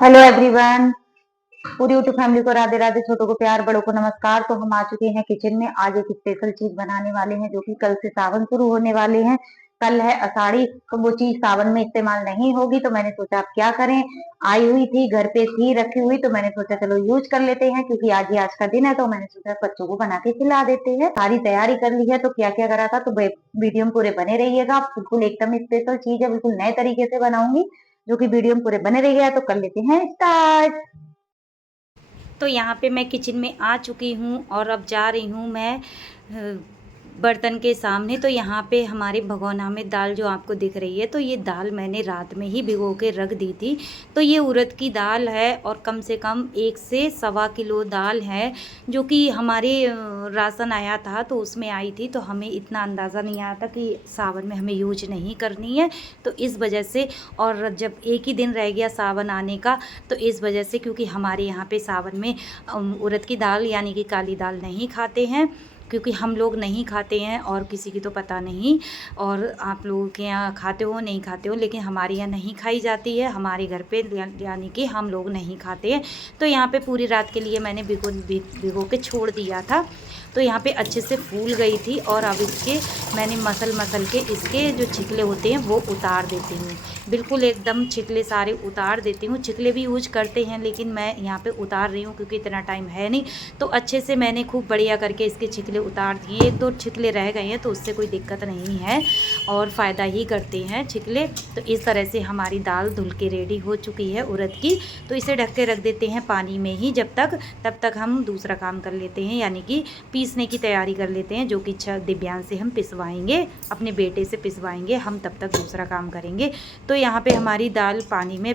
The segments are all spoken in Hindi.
Hello everyone. पूरी यूट्यूब फैमिली को राधे राधे, छोटों को प्यार, बड़ों को नमस्कार। तो हम आ चुके हैं किचन में। आज एक स्पेशल चीज बनाने वाले हैं जो कि कल से सावन शुरू होने वाले हैं। कल है आषाढ़ी, तो वो चीज सावन में इस्तेमाल नहीं होगी। तो मैंने सोचा अब क्या करें, आई हुई थी घर पे थी रखी हुई, तो मैंने सोचा चलो यूज कर लेते हैं क्योंकि आज ही आज का दिन है। तो मैंने सोचा बच्चों को बना के खिला देते हैं। सारी तैयारी कर ली है। तो क्या क्या करा था, तो वीडियो में पूरे बने रहिएगा। बिल्कुल एकदम स्पेशल चीज है, बिल्कुल नए तरीके से बनाऊंगी, जो कि वीडियो में पूरे बने रहिएगा। तो कर लेते हैं स्टार्ट। तो यहाँ पे मैं किचन में आ चुकी हूँ और अब जा रही हूँ मैं बर्तन के सामने। तो यहाँ पे हमारे भगोना में दाल जो आपको दिख रही है, तो ये दाल मैंने रात में ही भिगो के रख दी थी। तो ये उड़द की दाल है और कम से कम 1 से सवा किलो दाल है, जो कि हमारे राशन आया था तो उसमें आई थी। तो हमें इतना अंदाज़ा नहीं आया था कि सावन में हमें यूज नहीं करनी है, तो इस वजह से। और जब एक ही दिन रह गया सावन आने का, तो इस वजह से, क्योंकि हमारे यहाँ पे सावन में उड़द की दाल यानी कि काली दाल नहीं खाते हैं, क्योंकि हम लोग नहीं खाते हैं और किसी की तो पता नहीं। और आप लोगों के यहाँ खाते हो नहीं खाते हो, लेकिन हमारे यहाँ नहीं खाई जाती है, हमारे घर पे, यानी कि हम लोग नहीं खाते हैं। तो यहाँ पे पूरी रात के लिए मैंने भिगो के छोड़ दिया था। तो यहाँ पे अच्छे से फूल गई थी और अब इसके मैंने मसल के इसके जो छिकले होते हैं वो उतार देती हूँ। बिल्कुल एकदम छिकले सारे उतार देती हूँ। छिकले भी यूज करते हैं, लेकिन मैं यहाँ पे उतार रही हूँ क्योंकि इतना टाइम है नहीं। तो अच्छे से मैंने खूब बढ़िया करके इसके छिकले उतार दिए। 1-2 छिकले रह गए हैं तो उससे कोई दिक्कत नहीं है और फ़ायदा ही करते हैं छिकले। तो इस तरह से हमारी दाल धुल के रेडी हो चुकी है उड़द की। तो इसे ढक के रख देते हैं पानी में ही तब तक हम दूसरा काम कर लेते हैं, यानी कि पीसने की तैयारी कर लेते हैं, जो कि दिव्यांश से हम पिसवाएंगे, अपने बेटे से पिसवाएंगे हम, तब तक दूसरा काम करेंगे। तो यहाँ पे हमारी दाल पानी में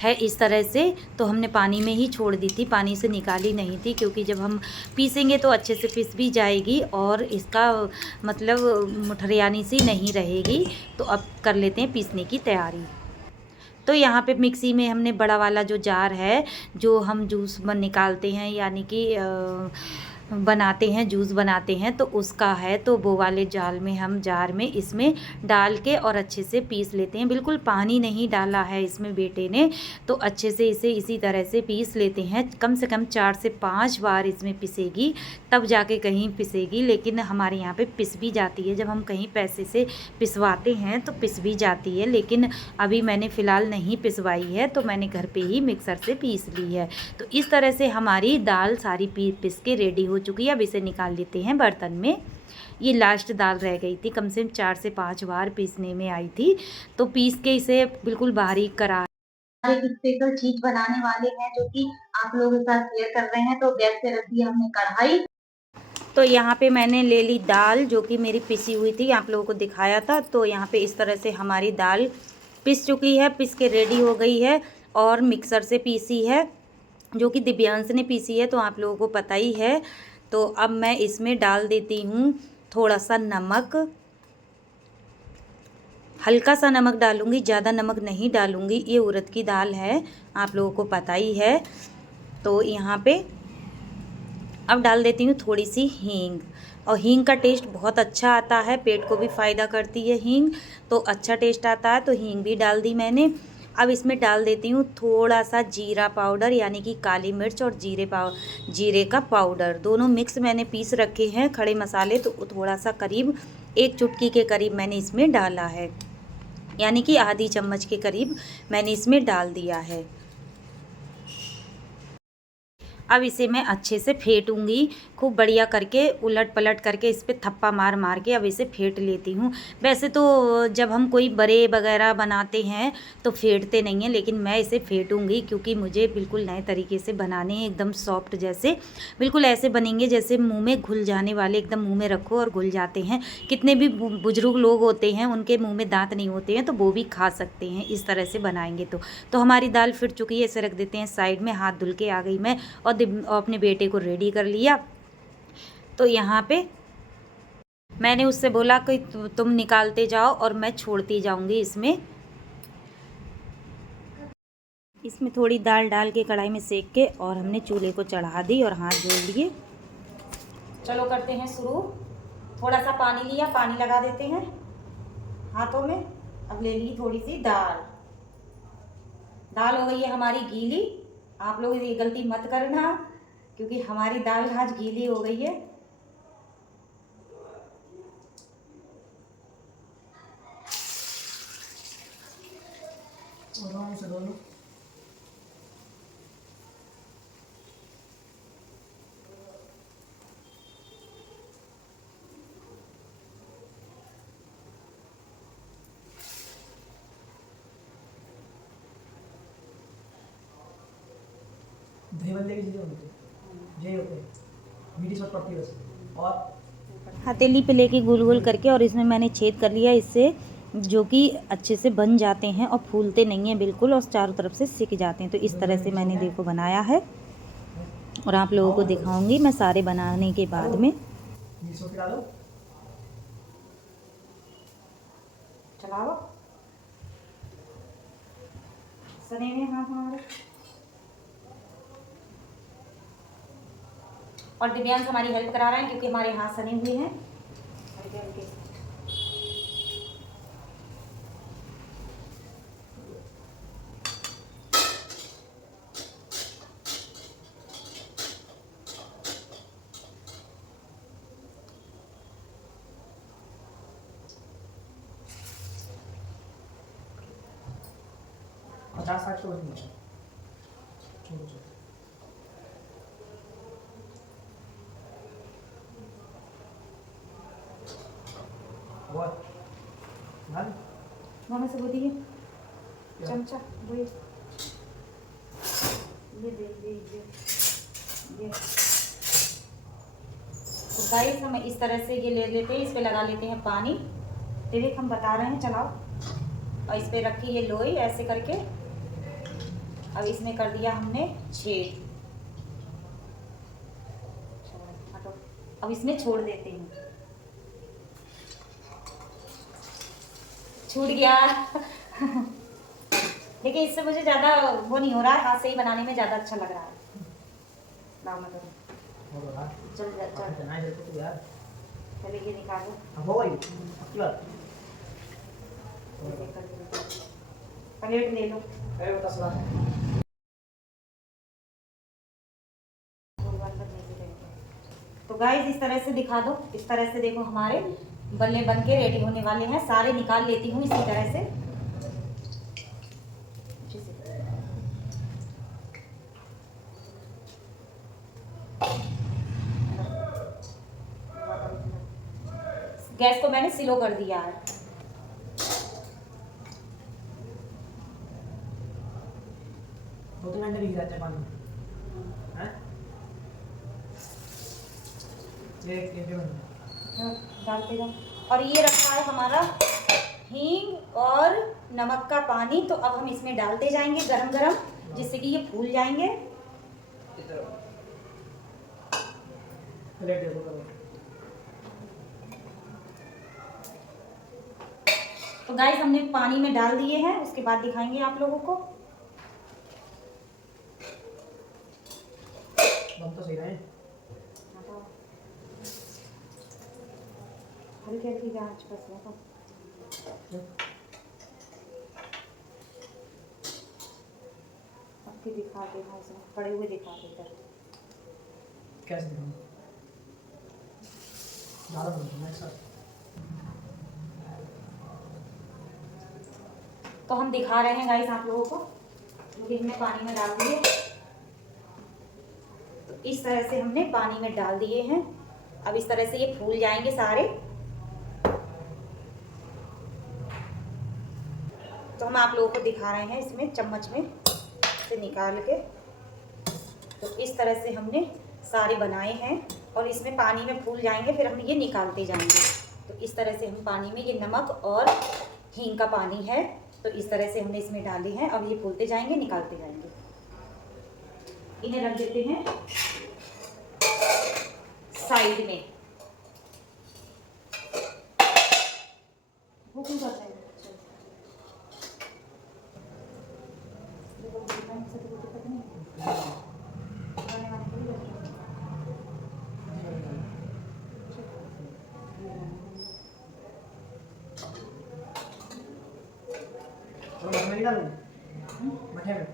है इस तरह से। तो हमने पानी में ही छोड़ दी थी, पानी से निकाली नहीं थी, क्योंकि जब हम पीसेंगे तो अच्छे से पिस भी जाएगी और इसका मतलब मुठरियानी सी नहीं रहेगी। तो अब कर लेते हैं पीसने की तैयारी। तो यहाँ पे मिक्सी में हमने बड़ा वाला जो जार है, जो हम जूस निकालते हैं, यानी कि बनाते हैं, जूस बनाते हैं, तो उसका है। तो वो वाले जार में इसमें डाल के और अच्छे से पीस लेते हैं। बिल्कुल पानी नहीं डाला है इसमें बेटे ने, तो अच्छे से इसे इसी तरह से पीस लेते हैं। कम से कम 4 से 5 बार इसमें पिसेगी, तब जाके कहीं पिसेगी। लेकिन हमारे यहाँ पे पिस भी जाती है, जब हम कहीं पैसे से पिसवाते हैं तो पिस भी जाती है। लेकिन अभी मैंने फ़िलहाल नहीं पिसवाई है, तो मैंने घर पे ही मिक्सर से पीस ली है। तो इस तरह से हमारी दाल सारी पिस के रेडी हो चुकी है। अब इसे निकाल लेते हैं बर्तन में। ये लास्ट दाल रह गई थी, कम से कम 4 से 5 बार पीसने में आई थी, तो पीस के इसे बिल्कुल बारीक करा। एक स्पेशल चीज बनाने वाले हैं जो कि आप लोगों के साथ शेयर कर रहे हैं। तो गैस पे रख दिया हमने कढ़ाई। तो यहाँ पे मैंने ले ली दाल, जो कि मेरी पिसी हुई थी, आप लोगों को दिखाया था। तो यहाँ पे इस तरह से हमारी दाल पिस चुकी है, पिस के रेडी हो गई है और मिक्सर से पीसी है, जो कि दिव्यांश ने पीसी है, तो आप लोगों को पता ही है। तो अब मैं इसमें डाल देती हूँ थोड़ा सा नमक, हल्का सा नमक डालूँगी, ज़्यादा नमक नहीं डालूँगी। ये उड़द की दाल है, आप लोगों को पता ही है। तो यहाँ पे अब डाल देती हूँ थोड़ी सी हींग, और हींग का टेस्ट बहुत अच्छा आता है, पेट को भी फ़ायदा करती है हींग, तो अच्छा टेस्ट आता है। तो हींग भी डाल दी मैंने। अब इसमें डाल देती हूँ थोड़ा सा जीरा पाउडर, यानी कि काली मिर्च और जीरे का पाउडर, दोनों मिक्स मैंने पीस रखे हैं खड़े मसाले। तो थोड़ा सा करीब 1 चुटकी के करीब मैंने इसमें डाला है, यानी कि आधी चम्मच के करीब मैंने इसमें डाल दिया है। अब इसे मैं अच्छे से फेंटूंगी, खूब बढ़िया करके उलट पलट करके इस पर थप्पा मार मार के अब इसे फेंट लेती हूँ। वैसे तो जब हम कोई बड़े वगैरह बनाते हैं तो फेंटते नहीं हैं, लेकिन मैं इसे फेंटूंगी क्योंकि मुझे बिल्कुल नए तरीके से बनाने हैं, एकदम सॉफ्ट जैसे, बिल्कुल ऐसे बनेंगे जैसे मुँह में घुल जाने वाले, एकदम मुँह में रखो और घुल जाते हैं। कितने भी बुजुर्ग लोग होते हैं उनके मुँह में दांत नहीं होते हैं, तो वो भी खा सकते हैं इस तरह से बनाएंगे। तो हमारी दाल फिट चुकी है, इसे रख देते हैं साइड में। हाथ धुल के आ गई मैं और अपने बेटे को रेडी कर लिया। तो यहाँ पे मैंने उससे बोला कि तुम निकालते जाओ और मैं छोड़ती जाऊंगी। इसमें थोड़ी दाल डाल के कढ़ाई में सेक के और हमने चूल्हे को चढ़ा दी और हाथ जोड़ लिए। चलो करते हैं शुरू। थोड़ा सा पानी लिया, पानी लगा देते हैं हाथों में। अब ले ली थोड़ी सी दाल, दाल हो गई है हमारी गीली। आप लोग ये गलती मत करना क्योंकि हमारी दाल आज गीली हो गई है। आराम से डालो। दही बल्ले की चीज़ें होती है, यही होते हैं, मीठी स्वाद पड़ती है वैसे। और हथेली पे लेके गोल गोल करके और इसमें मैंने छेद कर लिया, इससे जो कि अच्छे से बन जाते हैं और फूलते नहीं हैं बिल्कुल, और चारों तरफ से सिक जाते हैं। तो इस तरह से मैंने देखो बनाया है और आप लोगों को दिखाऊंगी मैं सारे बनाने के बाद में। मीठी स्वाद डालो। चलाओ सने में हाथ हमारे। और दिव्यांश हमारी हेल्प करा रहा है क्योंकि हमारे हाथ सने हुए हैं। हल्के हल्के और 50-60 तो होती है। छोड़ो छोड़ो। बहुत ना मामा से बोलिए चमचा वो ये तो गाइस हम इस तरह से ये ले लेते हैं, इस पे लगा लेते हैं पानी। देख हम बता रहे हैं, चलाओ। और इस पे रखी ये लोई ऐसे करके। अब इसमें कर दिया हमने छेद। हटो। अब इसमें छोड़ देते हैं। छूट गया लेकिन इससे मुझे ज़्यादा वो नहीं हो रहा है, हाथ से ही बनाने में ज़्यादा अच्छा लग रहा है। लाओ मैं करूँ। चल तो यार पहले ये निकालो। अब हो गई आपकी बात। प्लेट ले लो। अरे बता सला तो गाइस इस तरह से दिखा दो। इस तरह से देखो हमारे बल्ले बन के रेडी होने वाले हैं। सारे निकाल लेती हूँ इसी तरह से। गैस को मैंने स्लो कर दिया है। दो 3 घंटे भीग जाते हैं पानी हैं। ये डालते जाओ। और ये रखा है हमारा हींग और नमक का पानी। तो अब हम इसमें डालते जाएंगे गरम गरम, जिससे कि ये फूल जाएंगे। प्लेट दे दो। तो गाइस हमने पानी में डाल दिए हैं, उसके बाद दिखाएंगे आप लोगों को। हम तो सही रहे। हल्की हल्की जांच बस है तो। अब दिखाते हैं इसमें पड़े हुए दिखाते इधर। कैसे दिखाऊं? ज़्यादा नहीं सर। तो हम दिखा रहे हैं गाइस आप लोगों को, क्योंकि हमने पानी में डाल दिए। तो इस तरह से हमने पानी में डाल दिए हैं। अब इस तरह से ये फूल जाएंगे सारे। तो हम आप लोगों को दिखा रहे हैं इसमें चम्मच में से निकाल के। तो इस तरह से हमने सारे बनाए हैं और इसमें पानी में फूल जाएंगे, फिर हम ये निकालते जाएंगे। तो इस तरह से हम पानी में, ये नमक और हींग का पानी है, तो इस तरह से हमने इसमें डाले हैं। अब ये फूलते जाएंगे, निकालते जाएंगे। इन्हें रख देते हैं साइड में। वो क्यों करता है? चलो मैं नहीं डालूं मठे में।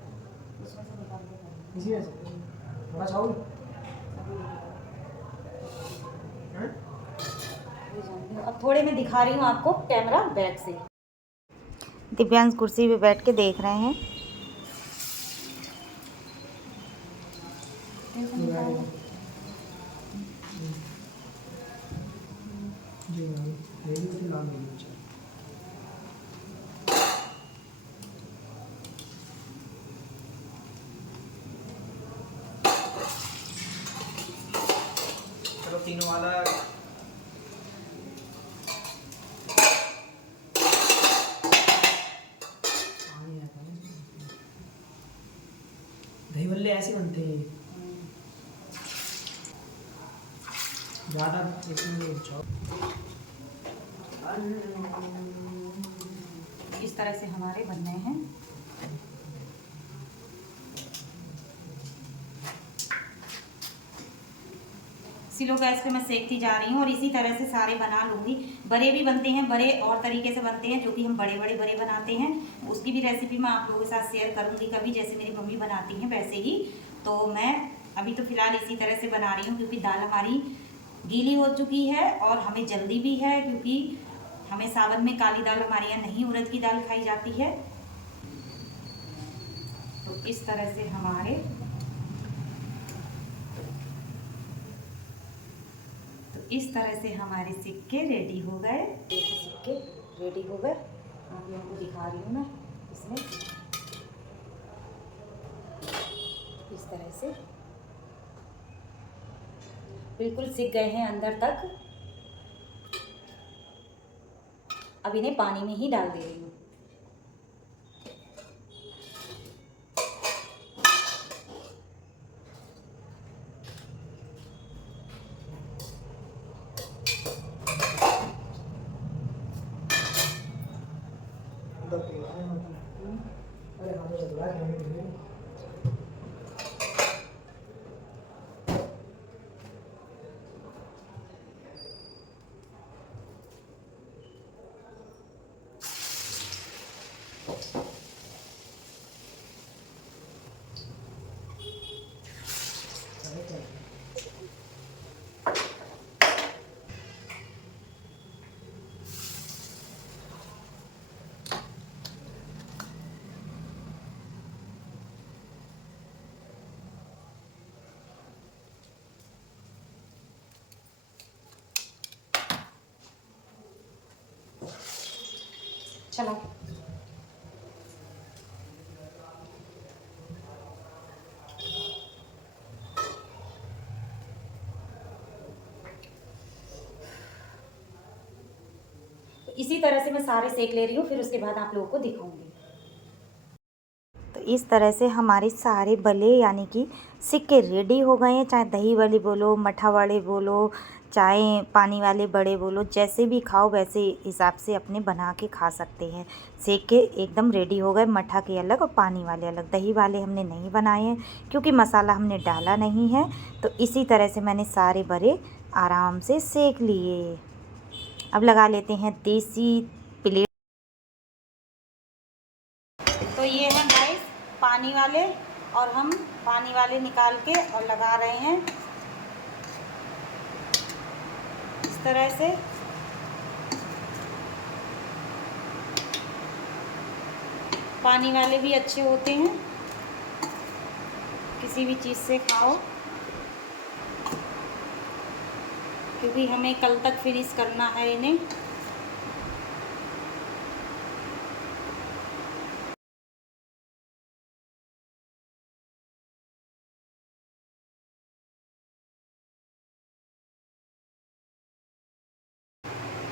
इसी में से थोड़ा चावल हैं? अब थोड़े मैं दिखा रही हूँ आपको कैमरा बैक से। दिव्यांश कुर्सी पे बैठ के देख रहे हैं। जी मैम, मेरी तो नाम नहीं है। चलो तीनों वाला दही भल्ले ऐसे बनते हैं ज़्यादा इस तरह से हमारे बन रहे हैं। स्लो गैस पे मैं सेकती जा रही हूँ और इसी तरह से सारे बना लूँगी। बड़े भी बनते हैं, बड़े और तरीके से बनते हैं जो कि हम बड़े बड़े बनाते हैं। उसकी भी रेसिपी मैं आप लोगों के साथ शेयर करूँगी कभी, जैसे मेरी मम्मी बनाती हैं वैसे ही। तो मैं अभी तो फ़िलहाल इसी तरह से बना रही हूँ क्योंकि दाल हमारी गीली हो चुकी है और हमें जल्दी भी है क्योंकि हमें सावन में काली दाल हमारे यहाँ नहीं उड़द की दाल खाई जाती है। तो इस तरह से हमारे सिक्के रेडी हो गए। देखो सिक्के रेडी हो गए, आप लोगों को दिखा रही हूँ मैं। इसमें इस तरह से बिल्कुल सिक गए हैं अंदर तक। अब इन्हें पानी में ही डाल दे रही हूँ। अरे हाँ तो चल रहा है। चलो तो इसी तरह से मैं सारे सेक ले रही हूँ, फिर उसके बाद आप लोगों को दिखाऊंगी। तो इस तरह से हमारे सारे बले यानी कि सिक्के रेडी हो गए हैं। चाहे दही वाले बोलो, मठा वाले बोलो, चाहे पानी वाले बड़े बोलो, जैसे भी खाओ वैसे हिसाब से अपने बना के खा सकते हैं। सेक के एकदम रेडी हो गए, मठा के अलग और पानी वाले अलग। दही वाले हमने नहीं बनाए हैं क्योंकि मसाला हमने डाला नहीं है। तो इसी तरह से मैंने सारे बड़े आराम से सेक लिए। अब लगा लेते हैं देसी प्लेट। तो ये है गाइस पानी वाले, और हम पानी वाले निकाल के और लगा रहे हैं इस तरह से। पानी वाले भी अच्छे होते हैं, किसी भी चीज़ से खाओ, क्योंकि हमें कल तक फ्रीज करना है इन्हें।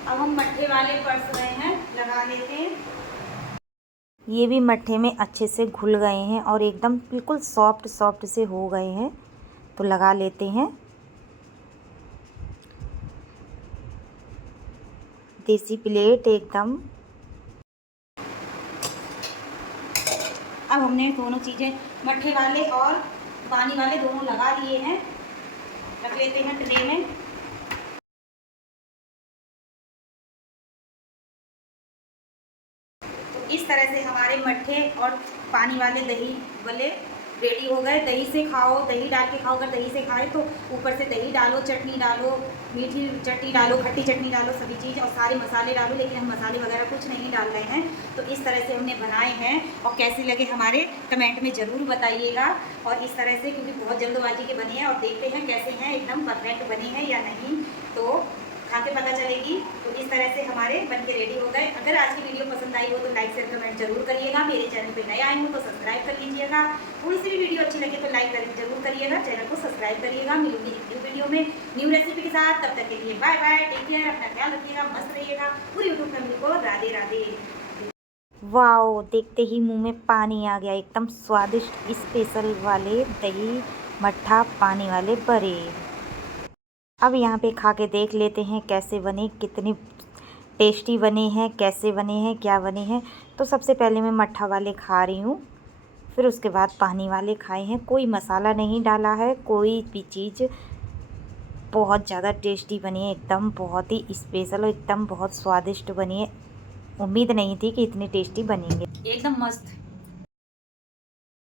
अब हम मट्ठे वाले परस रहे हैं, लगा लेते हैं। ये भी मट्ठे में अच्छे से घुल गए हैं और एकदम बिल्कुल सॉफ्ट सॉफ्ट से हो गए हैं। तो लगा लेते हैं। देसी प्लेट एकदम। अब हमने दोनों चीज़ें मट्ठे वाले और पानी वाले दोनों लगा लिए हैं। रख लेते हैं ट्रे में। तो इस तरह से हमारे मट्ठे और पानी वाले दही वाले रेडी हो गए। दही से खाओ, दही डाल के खाओ। अगर दही से खाए तो ऊपर से दही डालो, चटनी डालो, मीठी चटनी डालो, खट्टी चटनी डालो, सभी चीज़ और सारे मसाले डालो। लेकिन हम मसाले वगैरह कुछ नहीं डाल रहे हैं। तो इस तरह से हमने बनाए हैं और कैसे लगे हमारे कमेंट में ज़रूर बताइएगा। और इस तरह से, क्योंकि बहुत जल्दबाजी के बने हैं और देखते हैं कैसे हैं, एकदम परफेक्ट बने हैं या नहीं, तो खा के पता चलेगी। तो इस तरह से हमारे बन के रेडी हो गए। अगर आज की वीडियो पसंद आई हो तो लाइक शेयर कमेंट जरूर करिएगा। मेरे चैनल पे नए आए हो तो सब्सक्राइब कर लीजिएगा। थोड़ी सी भी वीडियो अच्छी लगे तो लाइक जरूर करिएगा, चैनल को सब्सक्राइब करिएगा। मिलूंगी एक न्यू वीडियो में न्यू रेसिपी के साथ। तब तक के लिए बाय बाय, टेक केयर, अपना ख्याल रखिएगा, मस्त रहिएगा। पूरी यूट्यूब फैमिली को राधे राधे। वाओ, देखते ही मुंह में पानी आ गया। एकदम स्वादिष्ट स्पेशल वाले दही मट्ठा पानी वाले बड़े। अब यहाँ पे खा के देख लेते हैं कैसे बने, कितनी टेस्टी बने हैं, कैसे बने हैं, क्या बने हैं। तो सबसे पहले मैं मट्ठा वाले खा रही हूँ, फिर उसके बाद पानी वाले खाए हैं। कोई मसाला नहीं डाला है, कोई भी चीज़। बहुत ज़्यादा टेस्टी बनी है, एकदम बहुत ही स्पेशल और एकदम बहुत स्वादिष्ट बनी है। उम्मीद नहीं थी कि इतनी टेस्टी बनेंगे। एकदम मस्त।